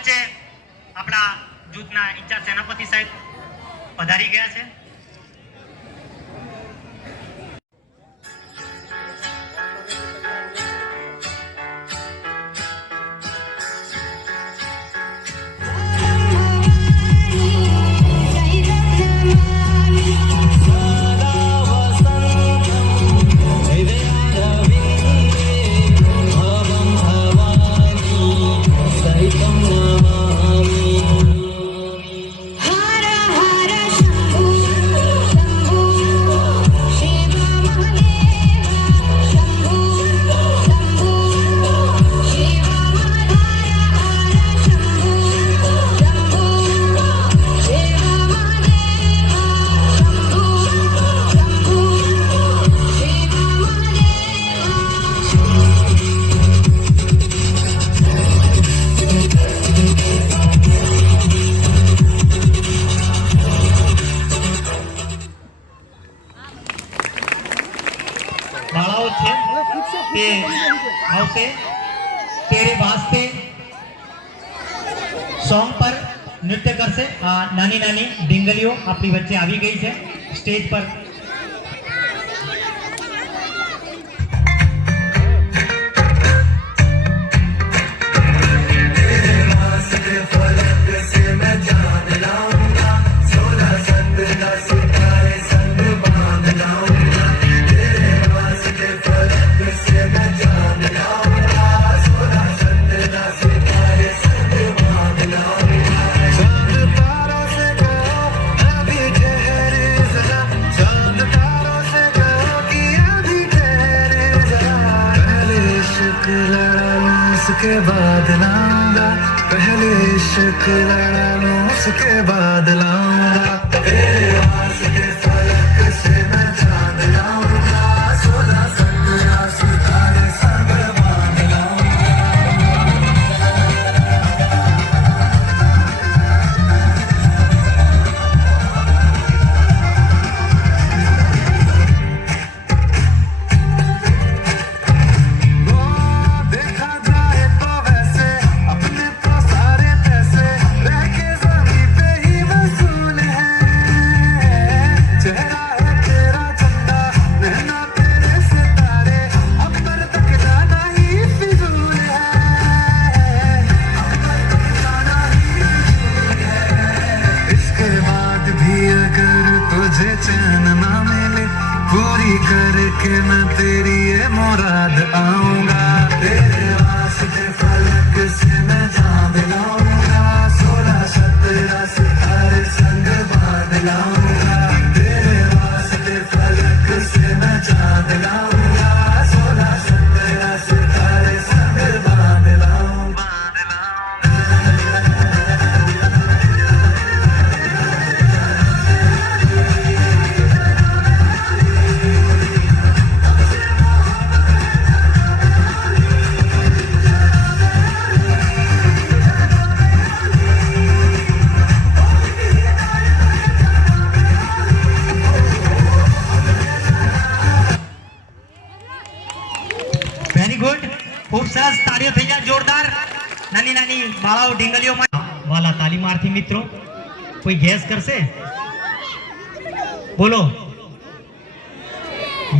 વચ્ચે આપણા જૂથના ઇન્ચાર્જ સેનાપતિ સાહેબ પધારી ગયા છે. तेरे वास्ते सॉन्ग पर नृत्य करसे नानी नानी ढींगलियों अपनी वच्चे आवी गई है स्टेज पर. उसके बाद लाऊंगा पहले इश्क लड़ा लूं उसके बाद लाऊंगा तेरे वास्ते फलक से मैं चांद लाऊंगा 16 17 सितारे सब बांध लाऊंगा. चैन ना मिले पूरी करके मैं तेरी ये मुराद आऊंगा तेरे वास्ते फलक से मैं चांद लाऊंगा 16 17 सितारे संग बांध लाऊंगा तेरे वास्ते फलक से मैं चांद लाऊंगा 16 17 सितारे संग बांध लाऊंगा. खूब सरस ताड़ीओ થઈ જાય જોરદાર. નાની નાની બાળાઓ ઢીંગલીઓમાં વાલા તાલીમાર્થી મિત્રો કોઈ ગેસ કરશે? બોલો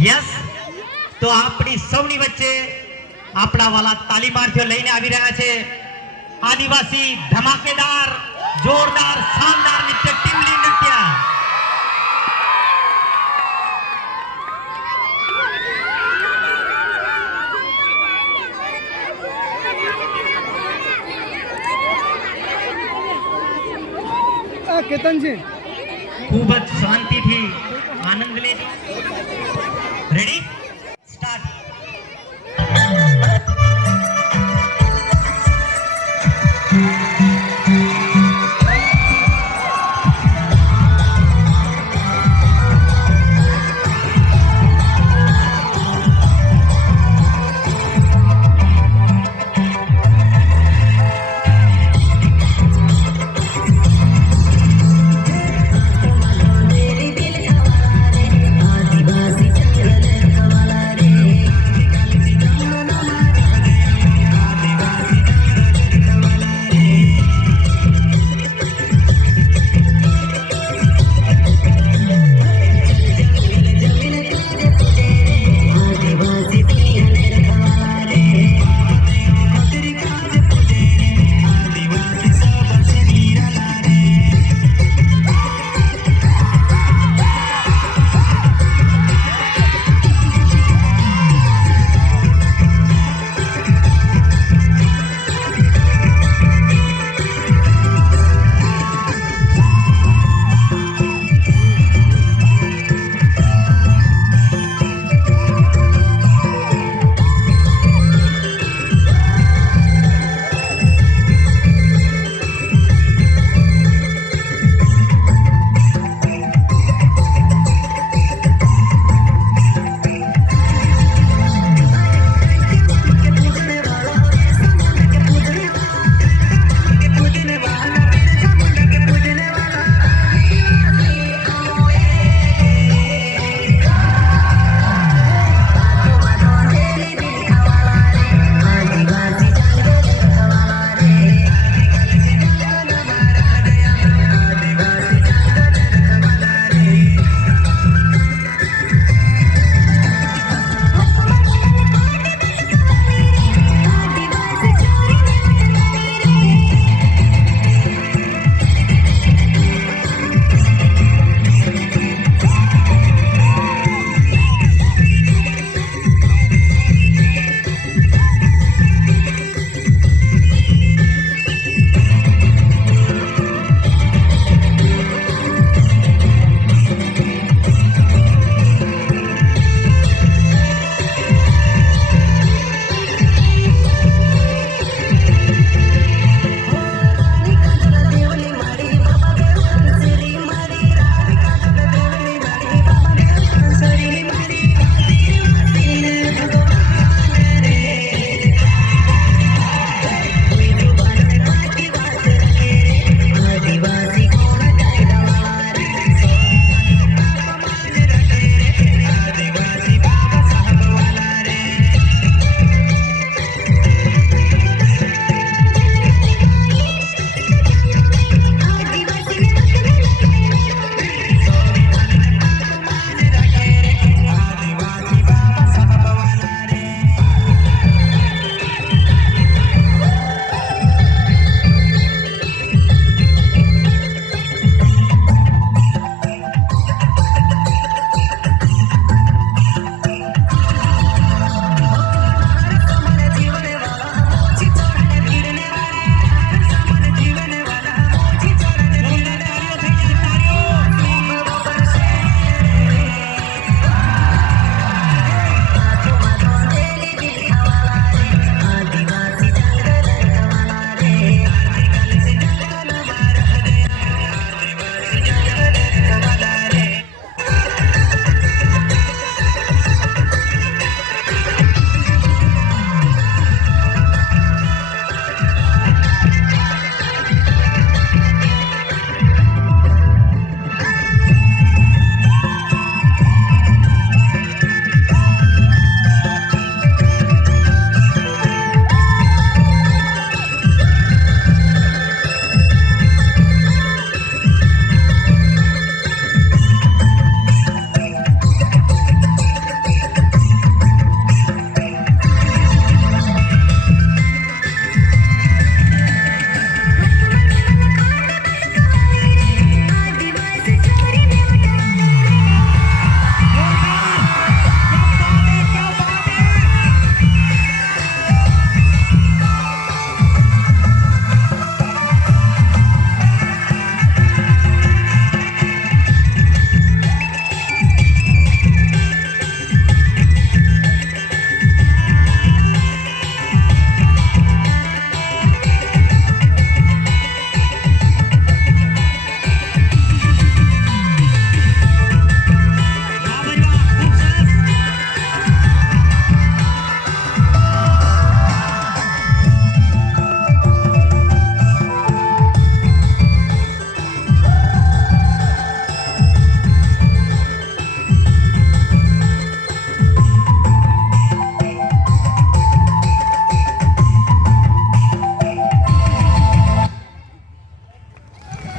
યસ. તો આપણી સૌની વચ્ચે આપણા વાલા તાલીમાર્થીઓ લઈને આવી રહ્યા છે આદિવાસી ધમાકેદાર જોરદાર શાનદાર નૃત્ય ટીમલી નૃત્ય. કેતનજી ખૂબ જ શાંતિથી આનંદ લે. Ready start. आदिवासी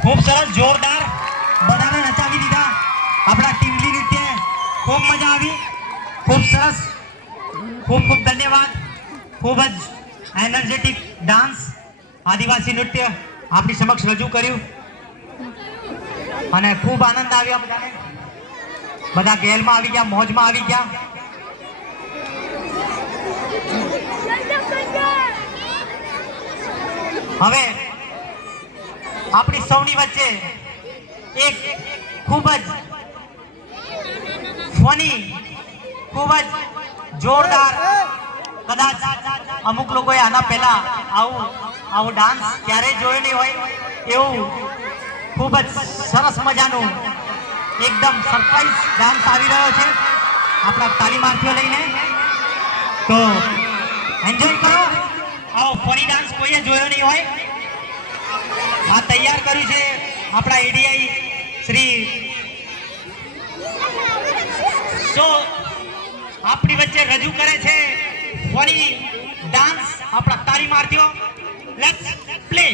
ખૂબ સરસ, જોરદાર, બધાને નચાવી દીધા. આપણા ટીમલી નૃત્ય ખૂબ મજા આવી, ખૂબ સરસ, ખૂબ ખૂબ ધન્યવાદ. ખૂબ જ એનર્જેટિક ડાન્સ, આદિવાસી નૃત્ય આપણી સમક્ષ રજૂ કર્યું અને ખૂબ આનંદ આવ્યો બધાને. બધા ગેલમાં આવી ગયા, મોજમાં આવી ગયા. હવે આપણી સૌની વચ્ચે એક ખૂબ જ ફની, ખૂબ જ જોરદાર, કદાચ અમુક લોકોએ આના પહેલા આવું ડાન્સ ક્યારેય જોયો નહીં હોય એવું ખૂબ જ સરસ મજાનું એકદમ સરપ્રાઈઝ ડાન્સ આવી રહ્યો છે આપણા તાલીમાર્થીઓ લઈને. તો એન્જોય કરો. આવો ફની ડાન્સ કોઈએ જોયો નહીં હોય. આ તૈયાર કર્યું છે આપણા એડીઆઈ શ્રી. સો આપણી વચ્ચે રજૂ કરે છે ફની ડાન્સ આપણા તાલીમાર્થીઓ. Let's play.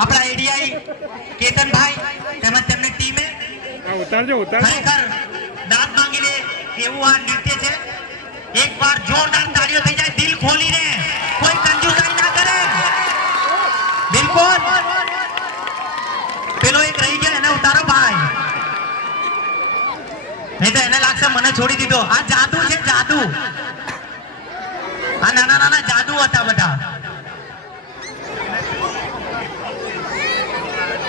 આપણા એડીઆઈ કેતનભાઈ તેમજ તેમની ટીમે ઉતારજો ખરેખર દાદ માંગી લે એવું આ નૃત્ય છે. એકવાર જોરદાર તાળીઓ થઈ જાય દિલ ખોલીને, કોઈ કંજૂસાઈ ના કરે. બિલકુલ પેલો એક રહી ગયો એને ઉતારો ભાઈ, નહીં તો એને લાગશે મને છોડી દીધો. આ જાદુ છે, જાદુ. આ નાના નાના જાદુ હતા બધા.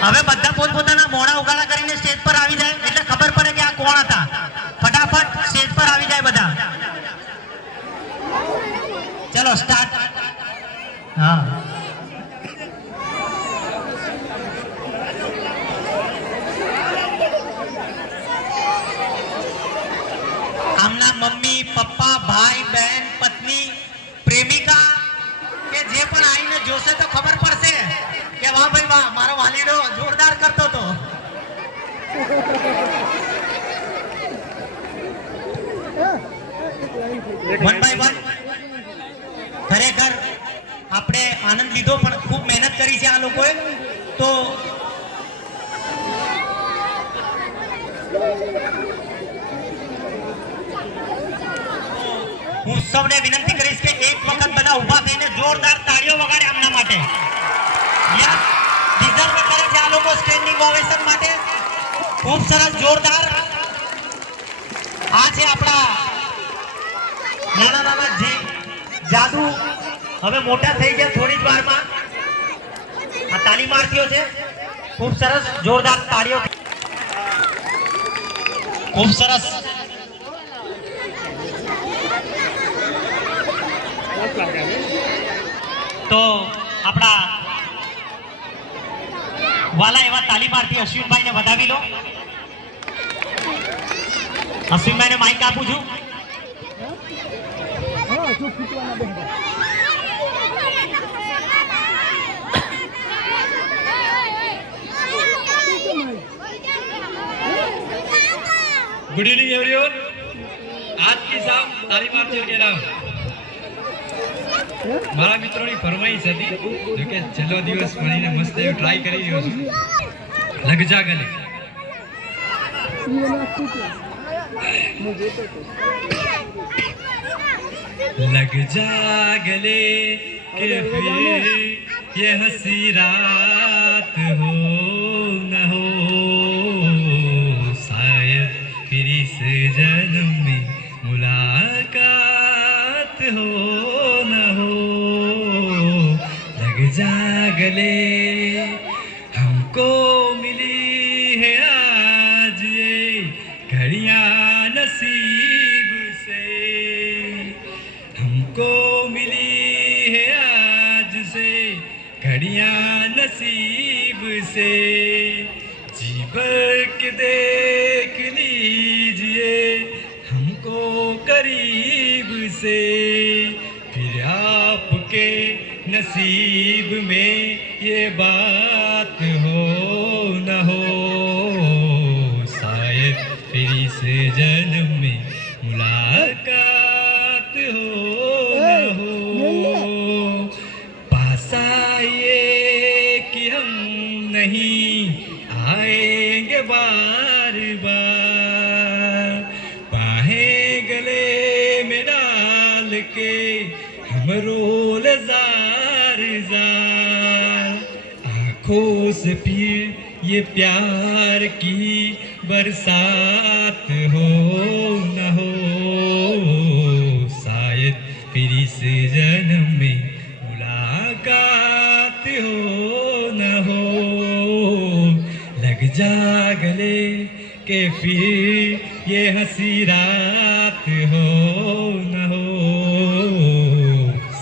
હવે બધા પોતપોતાના મોઢા ઉગાડા કરીને સ્ટેજ પર આવી જાય એટલે ખબર પડે કે આ કોણ હતા. ફટાફટ સ્ટેજ પર આવી જાય બધા. ચલો સ્ટાર્ટ. હા આમના મમ્મી પપ્પા ભાઈ બહેન પત્ની પ્રેમિકા કે જે પણ આવીને જોશે તો ખબર પડશે કે વાહ ભાઈ વાહ, મારો વાલીડો જોરદાર કરતો હતો. વન બાય વન ખરેખર આપણે આનંદ લીધો, પણ ખૂબ મહેનત કરી છે આ લોકોએ. તો હું સૌને વિનંતી કરીશ કે એક વખત બધા ઊભા થઈને જોરદાર તાળીઓ વગાડે આમના માટે. યસ, ડિઝર્વ કરે છે આ લોકો સ્ટેન્ડિંગ ઓવેશન માટે. ખૂબ સરસ, જોરદાર. આ છે આપણા નાના નાના જે જાદુ હવે મોટા થઈ ગયા થોડી જ વારમાં. આ તાલીમાર્થીઓ છે. ખૂબ સરસ, જોરદાર તાળીઓ. ખૂબ સરસ. તો આપણા વાલા એવા તાલીમાર્થી અશ્વિનભાઈને વધાવી લો. અશ્વિનભાઈને માઇક આપું છું. Good evening everyone. आज की शाम तालीमार्थियों के नाम મારા મિત્રોની ફરમાઈશ હતી, જો કે છેલ્લો દિવસ મળીને મસ્ત એવું ટ્રાય કરી રહ્યો છું. લગ જા ગલે. लग जा गले के फिर ये हंसी रात हो न हो, शायद फिर इस जन्म में मुलाकात हो न हो. लग जा गले हमको मिली है आज ये घड़ियां नसीब से, हमको मिली है आज से घड़ियां नसीब से. जी भर के देख लीजिए हमको करीब से, फिर आपके नसीब में ये बात हो न हो, शायद फिर इस जन्म में मुलाकात हो न हो. पास आइए कि हम नहीं आएंगे बार बार, बाहें गले में डाल के हम रोल जार जार. आँखों से फिर ये प्यार की बरसात हो न हो, शायद फिर इस जन्म में मुलाकात हो न हो. लग जा गले के फिर ये हंसी रात हो न हो,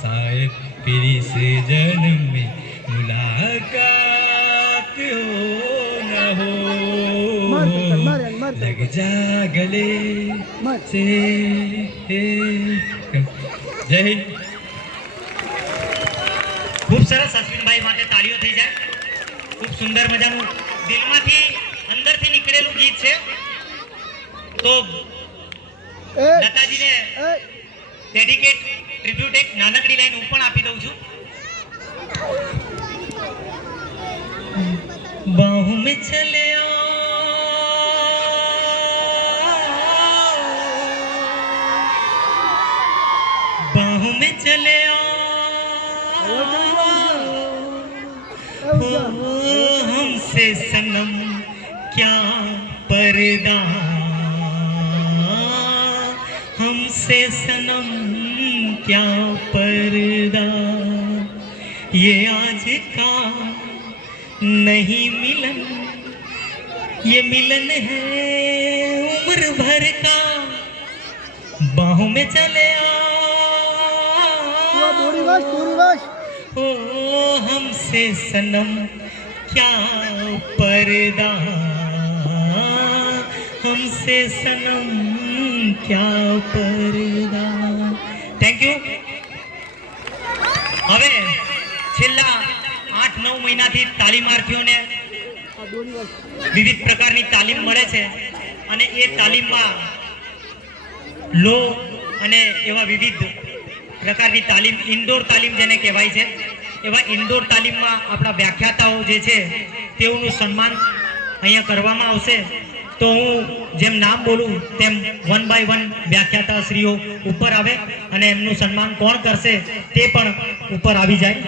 शायद फिर इस जन्म में मुलाकात हो न हो. लग जा गले से. जय हिंद. ખૂબ સરસ. અશ્વિનભાઈ માટે તાળીઓ થઈ જાય. ખૂબ સુંદર મજાનું દિલમાંથી અંદરથી નીકળેલું ગીત છે. તો લતાજીને ડેડિકેટ ટ્રિબ્યુટ એક નાનકડી લાઈન હું પણ આપી દઉં છું. बाहों में चले आओ, बाहों में चले आओ, हमसे सनम क्या पर्दा, हमसे सनम क्या पर्दा, ये आज का नहीं मिलन, ये मिलन है उम्र भर का, बाहों में चले आओ, ओ हमसे सनम क्या पर्दा, हमसे सनम क्या पर्दा. Thank you. હવે છેલ્લા 8-9 મહિનાથી તાલીમાર્થીઓને વિવિધ પ્રકારની તાલીમ મળે છે અને એ તાલીમમાં લો અને એવા વિવિધ પ્રકારની તાલીમ, ઇન્ડોર તાલીમ જેને કહેવાય છે, એવા ઇન્ડોર તાલીમમાં આપણા વ્યાખ્યાતાઓ જે છે તેઓનું સન્માન અહીંયા કરવામાં આવશે. તો હું જેમ નામ બોલું તેમ 1 બાય 1 વ્યાખ્યાતાશ્રીઓ ઉપર આવે અને એમનું સન્માન કોણ કરશે તે પણ ઉપર આવી જાય.